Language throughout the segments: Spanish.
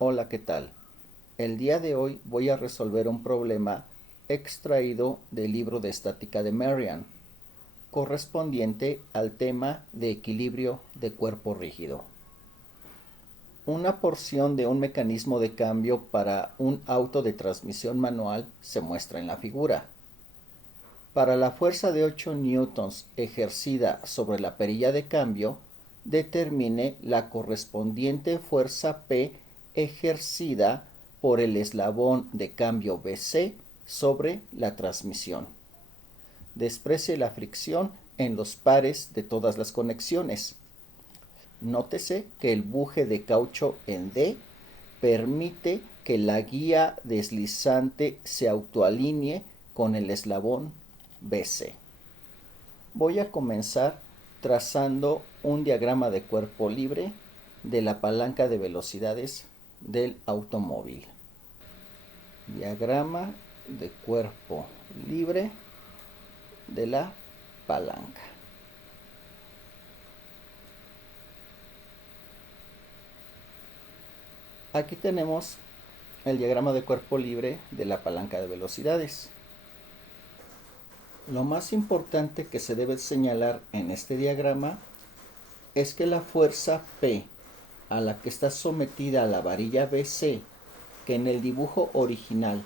Hola, ¿qué tal? El día de hoy voy a resolver un problema extraído del libro de estática de Marian, correspondiente al tema de equilibrio de cuerpo rígido. Una porción de un mecanismo de cambio para un auto de transmisión manual se muestra en la figura. Para la fuerza de 8 newtons ejercida sobre la perilla de cambio, determine la correspondiente fuerza P ejercida por el eslabón de cambio BC sobre la transmisión. Desprecie la fricción en los pares de todas las conexiones. Nótese que el buje de caucho en D permite que la guía deslizante se autoalinee con el eslabón BC. Voy a comenzar trazando un diagrama de cuerpo libre de la palanca de velocidades del automóvil. Diagrama de cuerpo libre de la palanca. Aquí tenemos el diagrama de cuerpo libre de la palanca de velocidades. Lo más importante que se debe señalar en este diagrama es que la fuerza P a la que está sometida la varilla BC, que en el dibujo original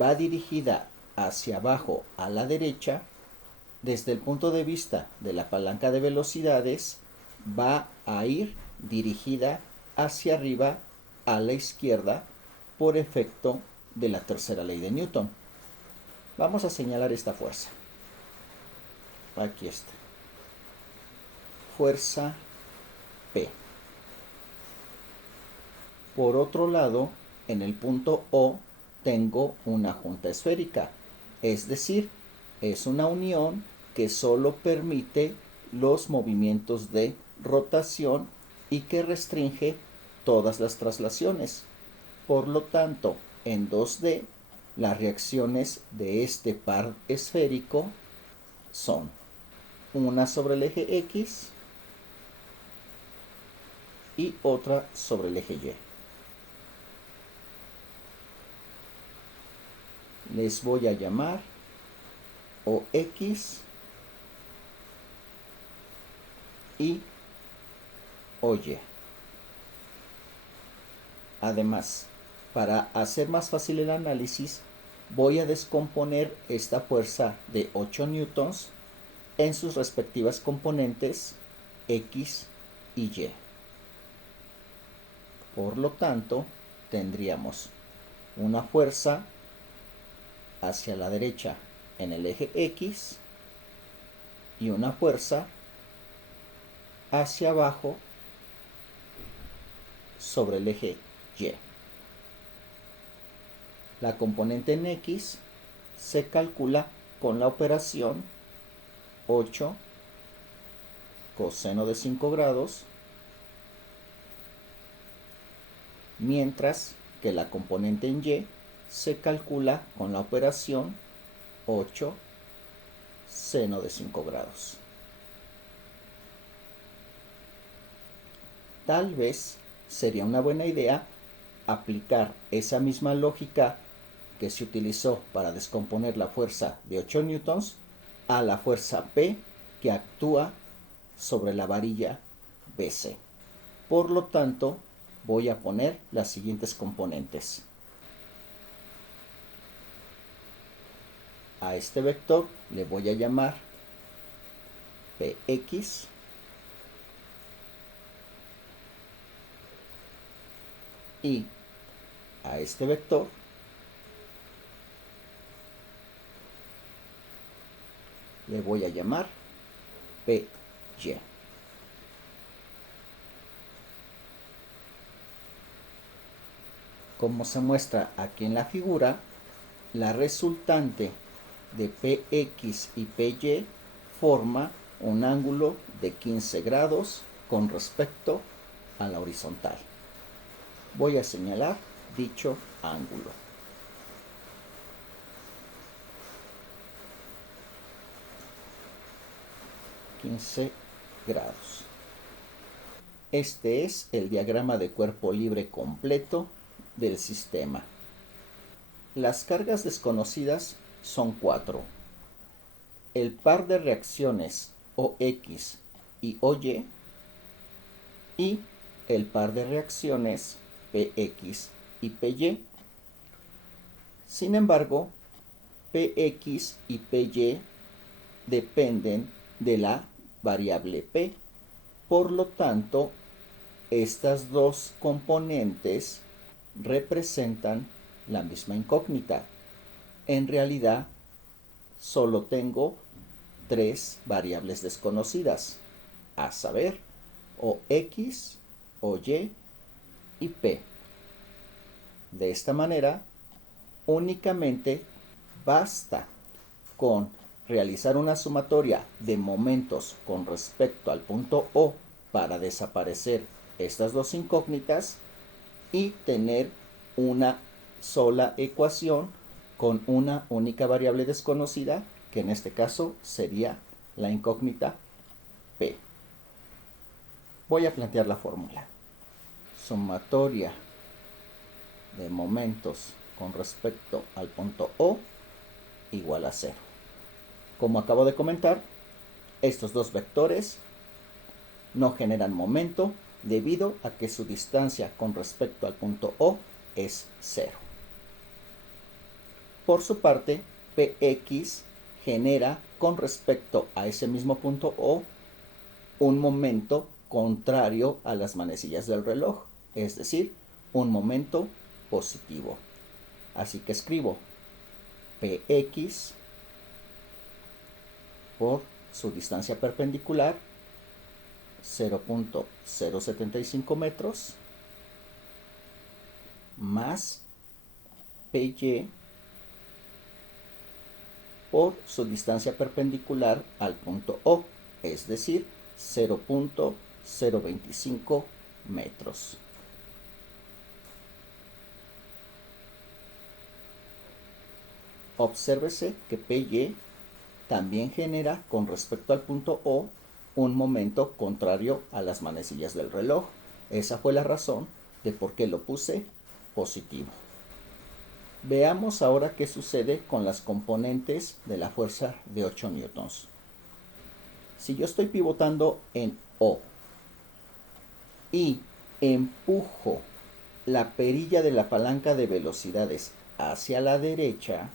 va dirigida hacia abajo a la derecha, desde el punto de vista de la palanca de velocidades, va a ir dirigida hacia arriba a la izquierda por efecto de la tercera ley de Newton. Vamos a señalar esta fuerza. Aquí está. Fuerza P. Por otro lado, en el punto O tengo una junta esférica, es decir, es una unión que solo permite los movimientos de rotación y que restringe todas las traslaciones. Por lo tanto, en 2D, las reacciones de este par esférico son una sobre el eje X y otra sobre el eje Y. Les voy a llamar OX y OY. Además, para hacer más fácil el análisis, voy a descomponer esta fuerza de 8 newtons en sus respectivas componentes X y Y. Por lo tanto, tendríamos una fuerza hacia la derecha en el eje X y una fuerza hacia abajo sobre el eje Y. La componente en X se calcula con la operación 8 coseno de 5 grados, mientras que la componente en Y se calcula con la operación 8 seno de 5 grados. Tal vez sería una buena idea aplicar esa misma lógica que se utilizó para descomponer la fuerza de 8 newtons a la fuerza P que actúa sobre la varilla BC. Por lo tanto, voy a poner las siguientes componentes. A este vector le voy a llamar Px y a este vector le voy a llamar Py. Como se muestra aquí en la figura, la resultante de Px y Py forma un ángulo de 15 grados con respecto a la horizontal. Voy a señalar dicho ángulo. Este es el diagrama de cuerpo libre completo del sistema. Las cargas desconocidas son 4. El par de reacciones OX y OY y el par de reacciones PX y PY. Sin embargo, PX y PY dependen de la variable P. Por lo tanto, estas dos componentes representan la misma incógnita. En realidad, solo tengo 3 variables desconocidas, a saber, o X, o Y y P. De esta manera, únicamente basta con realizar una sumatoria de momentos con respecto al punto O para desaparecer estas dos incógnitas y tener una sola ecuación con una única variable desconocida, que en este caso sería la incógnita P. Voy a plantear la fórmula. Sumatoria de momentos con respecto al punto O igual a 0. Como acabo de comentar, estos dos vectores no generan momento debido a que su distancia con respecto al punto O es 0. Por su parte, Px genera con respecto a ese mismo punto O un momento contrario a las manecillas del reloj, es decir, un momento positivo. Así que escribo Px por su distancia perpendicular, 0.075 metros, más Py por su distancia perpendicular al punto O, es decir, 0.025 metros. Obsérvese que Py también genera con respecto al punto O un momento contrario a las manecillas del reloj. Esa fue la razón de por qué lo puse positivo. Veamos ahora qué sucede con las componentes de la fuerza de 8 newtons. Si yo estoy pivotando en O y empujo la perilla de la palanca de velocidades hacia la derecha,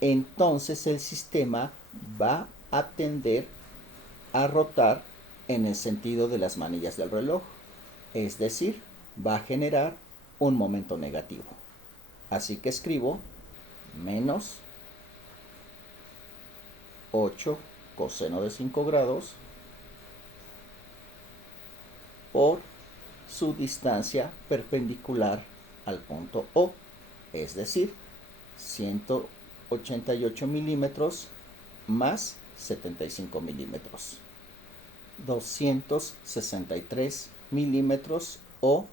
entonces el sistema va a tender a rotar en el sentido de las manillas del reloj, es decir, va a generar un momento negativo. Así que escribo menos 8 coseno de 5 grados por su distancia perpendicular al punto O, es decir, 188 milímetros más 75 milímetros, 263 milímetros o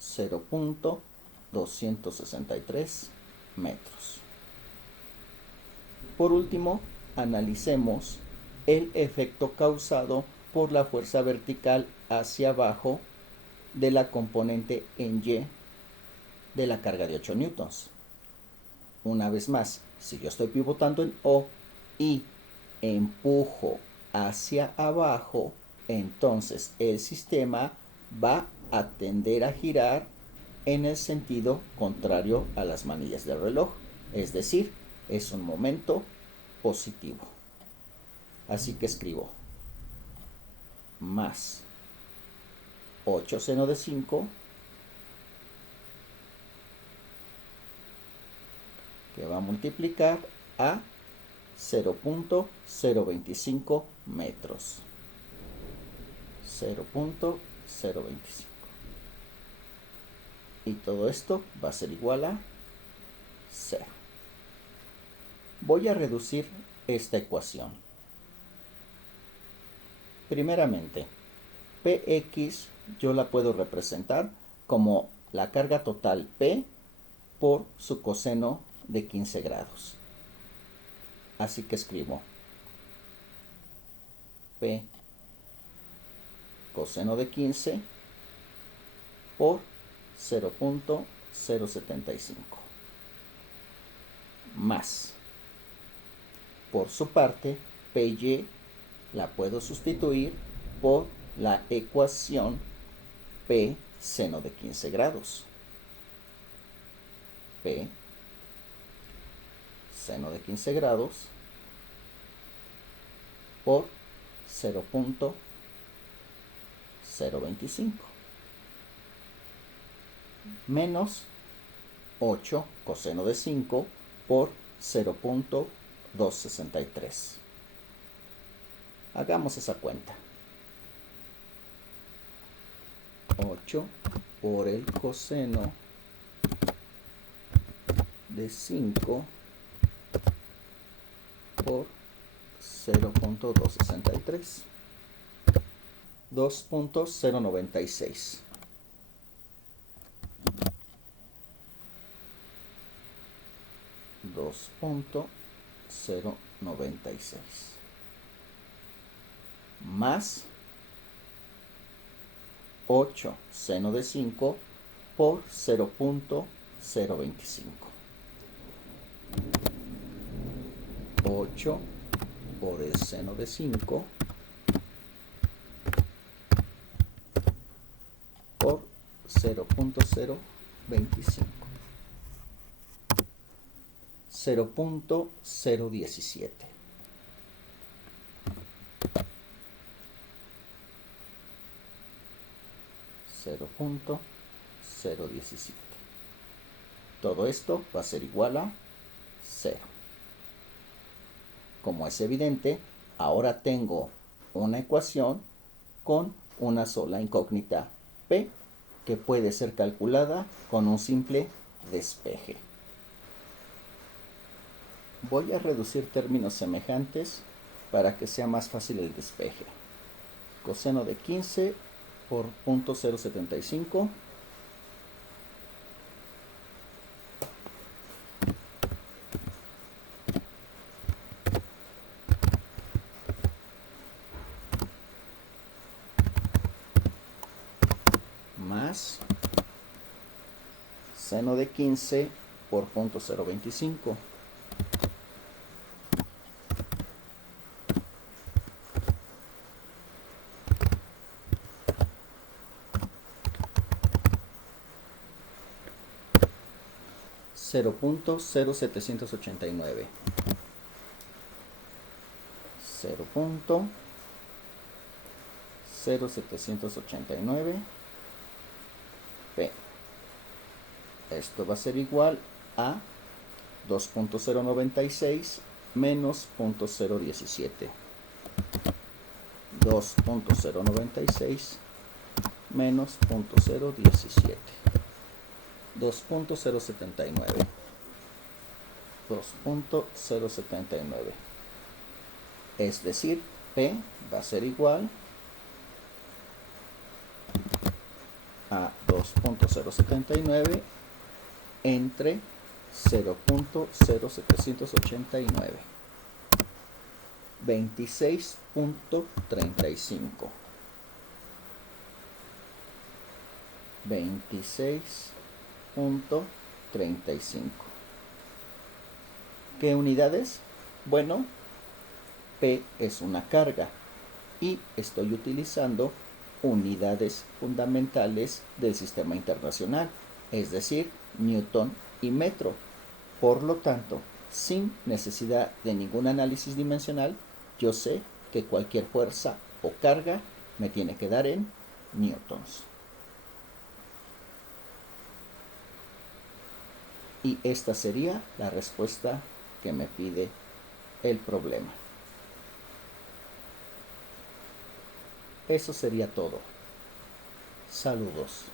0.263 metros. Por último, analicemos el efecto causado por la fuerza vertical hacia abajo de la componente en Y de la carga de 8 newtons. Una vez más, si yo estoy pivotando en O y empujo hacia abajo, entonces el sistema va a tender a girar en el sentido contrario a las manillas del reloj, es decir, es un momento positivo. Así que escribo más 8 seno de 5 que va a multiplicar a 0.025 metros. 0.025. Y todo esto va a ser igual a 0. Voy a reducir esta ecuación. Primeramente, Px yo la puedo representar como la carga total P por su coseno de 15 grados. Así que escribo P coseno de 15 por 0.025. 0.75 más. Por su parte, PY la puedo sustituir por la ecuación P seno de 15 grados. P seno de 15 grados por 0.025 menos 8 coseno de 5 por 0.263. Hagamos esa cuenta. 8 por el coseno de 5 por 0.263. 2.096. 2.096 más 8 seno de 5 por 0.025. 8 por el seno de 5 por 0.025. 0.017. 0.017. Todo esto va a ser igual a 0. Como es evidente, ahora tengo una ecuación con una sola incógnita P que puede ser calculada con un simple despeje. Voy a reducir términos semejantes para que sea más fácil el despeje. Coseno de 15 por 0.075 más seno de 15 por 0.025 0.0789 0.0789 P. Esto va a ser igual a 2.096 menos 0.017. 2.096 menos 0.017. 2.079. 2.079. Es decir, P va a ser igual a 2.079 entre 0.0789. 26.35. 26.35. ¿Qué unidades? Bueno, P es una carga y estoy utilizando unidades fundamentales del sistema internacional, es decir, Newton y metro. Por lo tanto, sin necesidad de ningún análisis dimensional, yo sé que cualquier fuerza o carga me tiene que dar en newtons. Y esta sería la respuesta que me pide el problema. Eso sería todo. Saludos.